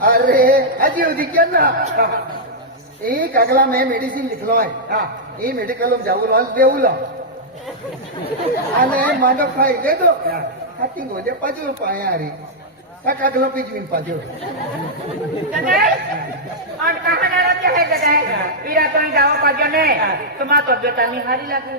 અરે, હજી સુધી કેમ ના? એ કાગલા મેં મેડિસિન લીધેલો હોય. હા. એ મેડિકલ જવું લોન દેવું લો અને માનો ખાઈ દેતો હાથી ગોજે પાછું પાયા રી કાગલો પીજવીને પાછો. લાગ્યો ને તો માં તો તાની હારી લાગે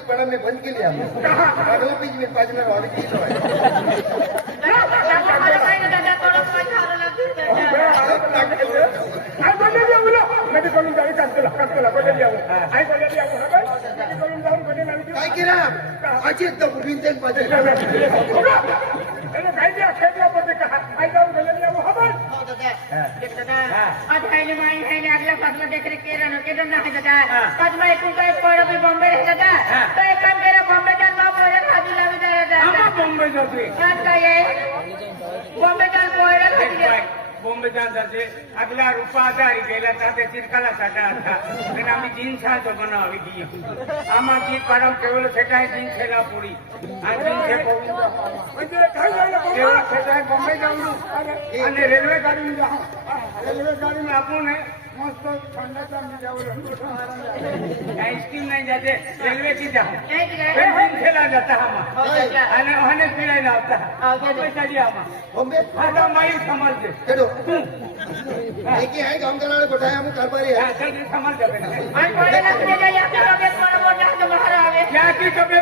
પણ અમે બંધ કરી આમ આગળ બીજ મે પાજના વાળી ચીજ હોય મેડિકલ જાવી કામ કરો કામ આમાં હતા બોમ્બે જશે આજ કઈ બોમ્બે જાન પડે ખાધી દે બોમ્બे જશે આગલા રૂપા હજારી ગયેલા સાથે ચિરકાલા સાટા હતા. અને અમે જીન્સ તો બનાવી દઈએ આમાં જીત પાડમ કેવલ સેટાય જીન છેલા પૂરી. આ જીન છે કેવલ બોમ્બે જવાનું અને રેલવે ગાડીમાં રેલવે ગાડીમાં આપું આઈસ્ક્રીમ નહીં જાતે રેલવે થી જીન્સ છેલા જતા અને અને પીડાઈને આવતા. મારી સમજે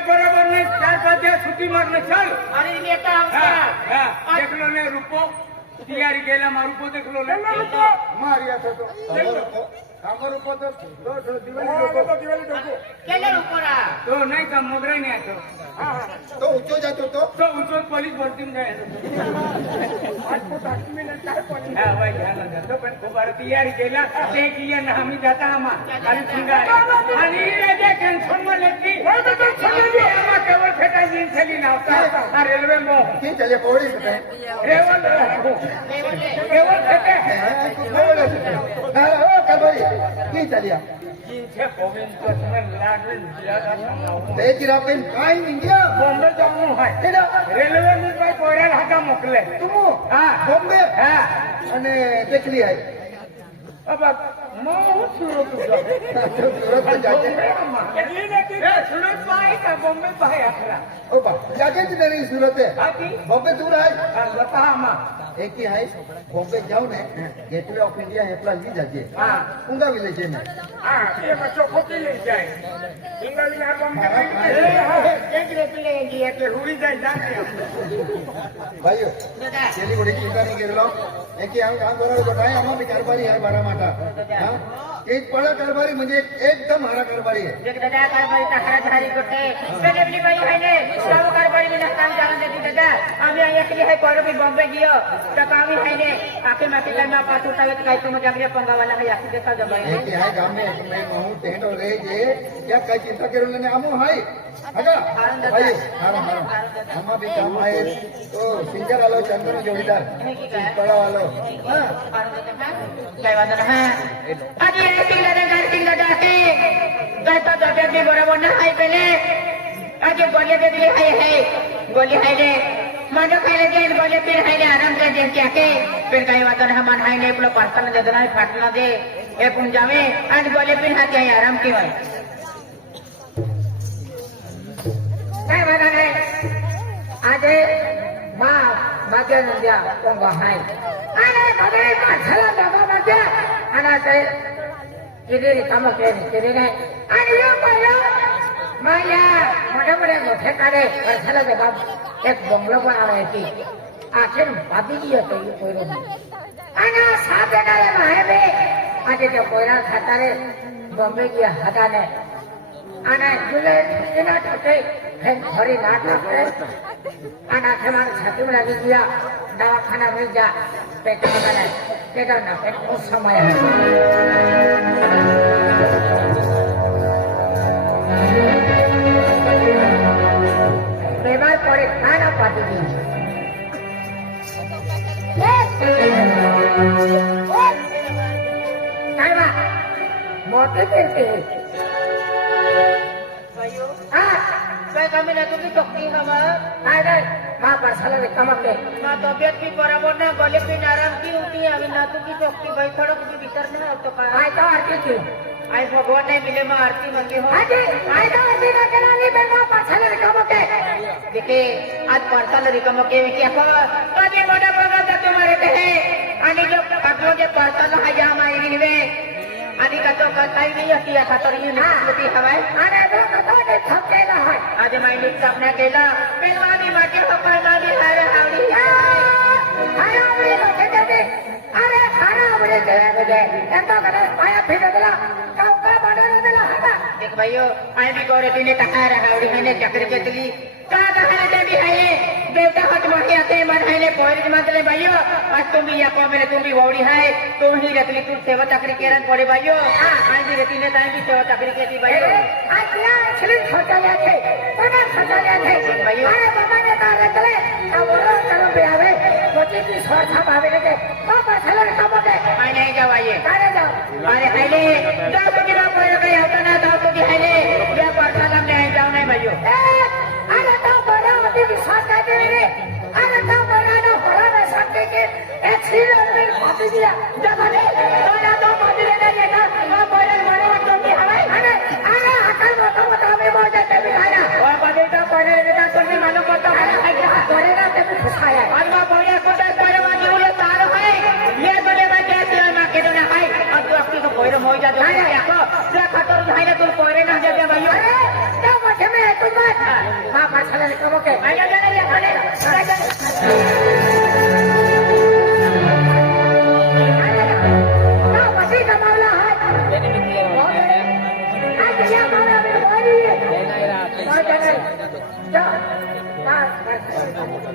બરાબર નહીં ચાર પાંચ છૂટી મારને ચાલ. અરે આવતા. ને રૂપો. તૈયારી ગયેલા મારું પોતે ખુલ્લો મારી માર્યા તો. તો કામો તો તો તો દિવાળી રૂપો કેલે ઉપરા તો નહીં કામ મોગરાઈ ને આતો તો ઊંચો જાતો તો? તો ઊંચો પોલીસ ભરતી જાય તૈયારી ગયેલા તે કિયા ના હમી જાતા આમાં. અને રાજા ટેન્શનમાં લેતી આમાં કેવળ ફેટા જીન થેલી ના આવતા આ રેલવે મો કી ચલે પોડી છે રેવલ રેવલ છે રેવલ છે. હા ઓ કબઈ કી ચલિયા. જીન મોકલે. બોમ્બે? અને દેખલી આય? અબ મો શું તું બોમ્બે દૂર એકી હાઈ બોમ્બે જાઉં ને ગેટવે ઓફ ઇન્ડિયા હેપલા લઈ જજે ઊંઘાવી લેજે ને ભાઈઓ છેલ્લી બડી ચિંતા નહીં કરી લો. એકી આવું કામ અમારે કારભારી યાર મારા માટે. હા? एक बड़ा कारोबारी म्हणजे एकदम हरा कारोबारी आहे दादा कारभारी तक्रार जारी करते सगळी बाई हायने सर्व कारभारी मी नसताम जाणून देते दादा आम्ही ऐकली आहे बरं मी बॉम्बे गियो तर आम्ही हायने आखे माके काय ना पाच उठावे काय तो मग आपल्या पंगावाला काही असू देता जमाई हे आहे गामे एक मैं महू टेंडो रे जे या काय चिंता करू नये आमो हाय આમાં બી કામ આવે તો સિંગર વાલો ચંદ્ર જોડીદાર. પડા વાલો. બરાબર ના હાઈ પેલે આજે બોલે બેબી હાઈ હાઈ બોલી હાઈ રે માનો ખાઈ લે બોલે પીર હાઈ રે આરામ કરે જેમ ક્યાં કે પીર કઈ વાતો ના માન હાઈ ને પેલો પરસન જદના ફાટના દે એ પણ જાવે આજ બોલે પીર હાથે આરામ કહેવાય. sai ba ne ade ma ba ke ne dia ko ba hai ana ba ne ma chala da ba ba ke ana sai kiri kama ke ni kiri ne ani yo ba yo ma ya મોટા મોટા ગોઠે કાઢે વરસાદ જ બાપ એક બંગલો પણ આવે હતી આખેર ભાતી ગયો હતો એ કોઈરો અને સાથે કાલે મારે આજે તે કોઈરા ખાતારે બોમ્બે ગયા હતા ને અને જુલાઈ ઠંડીના ઠકે ફેન ફરી ના ઠાકરે અને આખે મારા છાતીમાં લાગી ગયા દવાખાના મળી જા પેટમાં મને પેટના પેટનો સમય હતો બેમાર પડે ખાના પાટી દીધી કાઢવા કઈ કમી નથી કે ચોખ્ખી ખબર અરે માં પાછળ કમકે માં તબિયત બી બરાબર ના ગલે બી આરામથી ઉઠી આવી ના તું કી ચોખ્ખી ભાઈ થોડોક બી ભીતર ના આવતો કા આય તો આરતી થી આઈ ભગવાન ને મિલે માં આરતી મંગી હો આજે આય તો આરતી ના કરાની બેનમાં પાછળ કમકે દેખે આજ પડતાલ રિકમ કેવી કે ખબર આજે મોટા ભગત તમારે કહે અને જો આટલો જે પડતાલ હાયા માં આવી હવે આની કાતો કાતાઈ નહીં હતી આ ખાતરીની નિસ્બતી હવાય અને જો કતોને થકેલા હે આજે માય નિક સપના કેલા પેલવાની માટે પપ્પા દે હારે આવડી હાય આવડી તો કેતે અરે ખાના આવડે દે દે એમ તો કરે પાયા ફેર દેલા. કાકા બાડે દેલા હતા. દેખ ભાઈઓ આય બી કોરેટીને ટકા રાવડી હે ને ચક્ર જેતલી કા કહે દે બી देवता हट वही आते मन है पहले मतले भाइयो आज तुम भी यहाँ मेरे तुम भी वोड़ी है तुम ही रतली तुम सेवा तकरी के रन पड़े भाइयो आज भी रतली ने टाइम भी सेवा तकरी के थी भाइयो आज क्या छिलिन छोटा लिया थे बड़ा छोटा लिया थे भाइयो अरे बाबा ने तार रतले अब वो करो पे आवे मोटी की सौर था भावे लगे बाबा छलन का बोले मैं नहीं जावाइए अरे जाओ अरे पहले जाओ है આ ગયા બોલે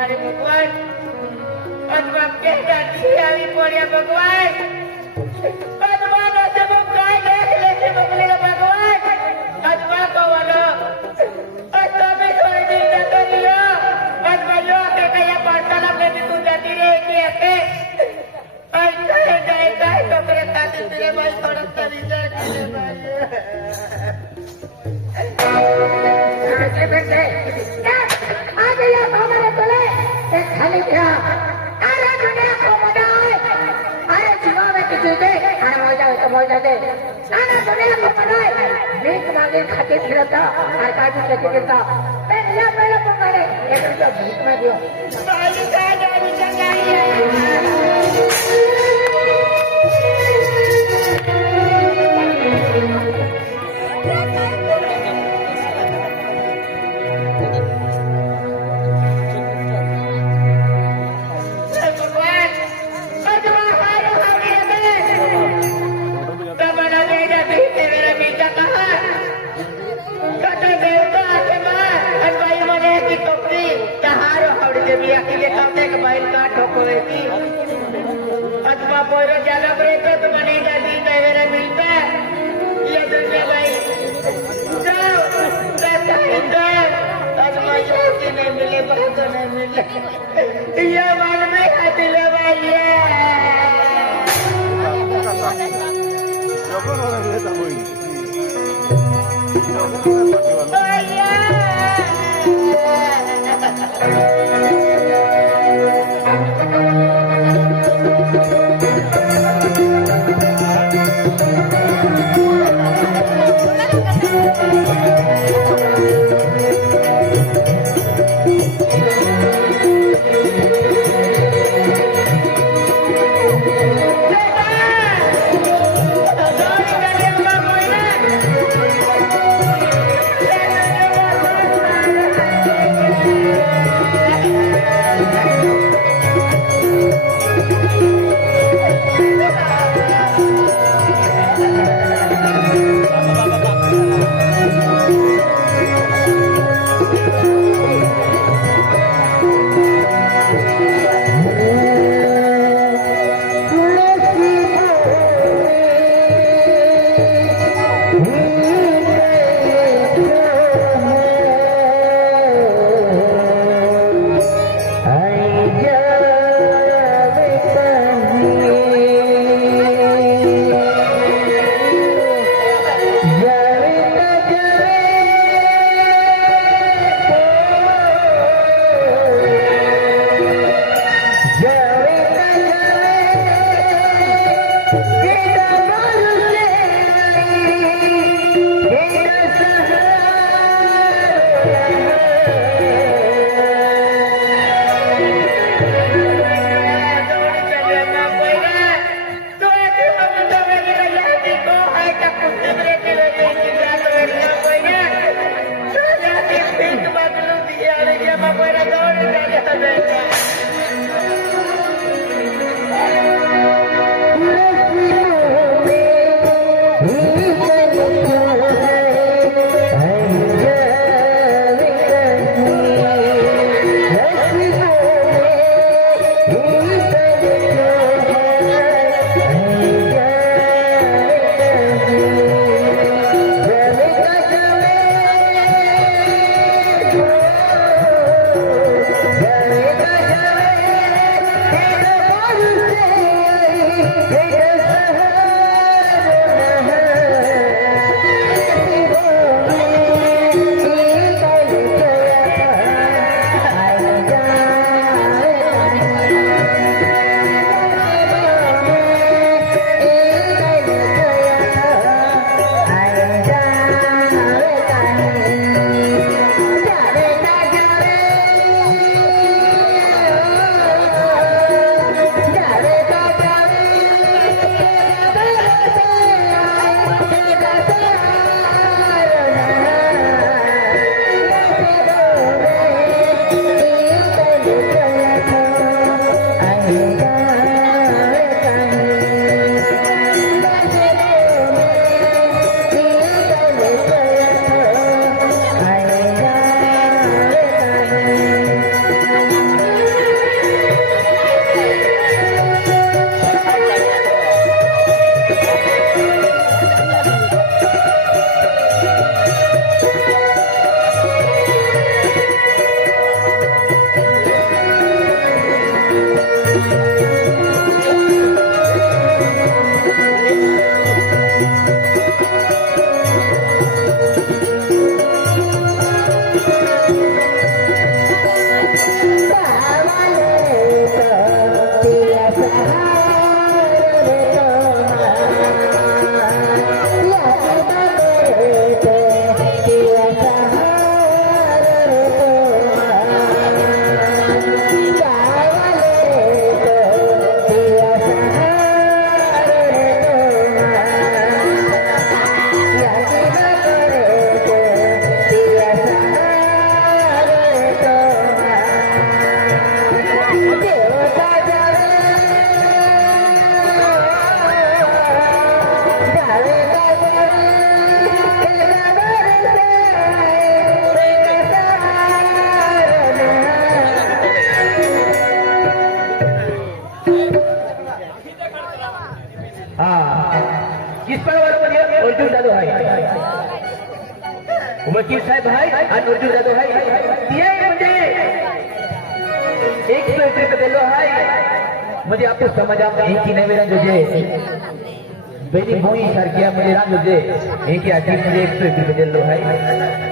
અરે ભગવાન અજમા કે જાતી આવી પડ્યા ભગવાન. નો છે હું કાઈ દેખ લે છે મોકલે ભગવાન કવલો અજમા બે કોઈ દી જતો રહ્યો અજમા લો. કે કયા પાર્સલ આપે તું જતી રહે કે અજમા જાય જાય, તો કરે તાતી તેરે ભાઈ થોડા તરી જાય માંગે ખાતે ફિરતા આ કાજુ કે કરતા પહેલા પહેલા પ્રમાણે એક રૂપિયા ભીખમાં Oh, yeah. हाँ किस अर्जुन दादो है वकील साहेब है और अर्जुन दादो है ये मुझे एक रुपये पे दिलो है मुझे आपको समझ आप एक की नहीं मेरा जे मेरी भूई सर किया मुझे राम मुझे एक ही आखिर मुझे एक सौ रुपये पे दिलो है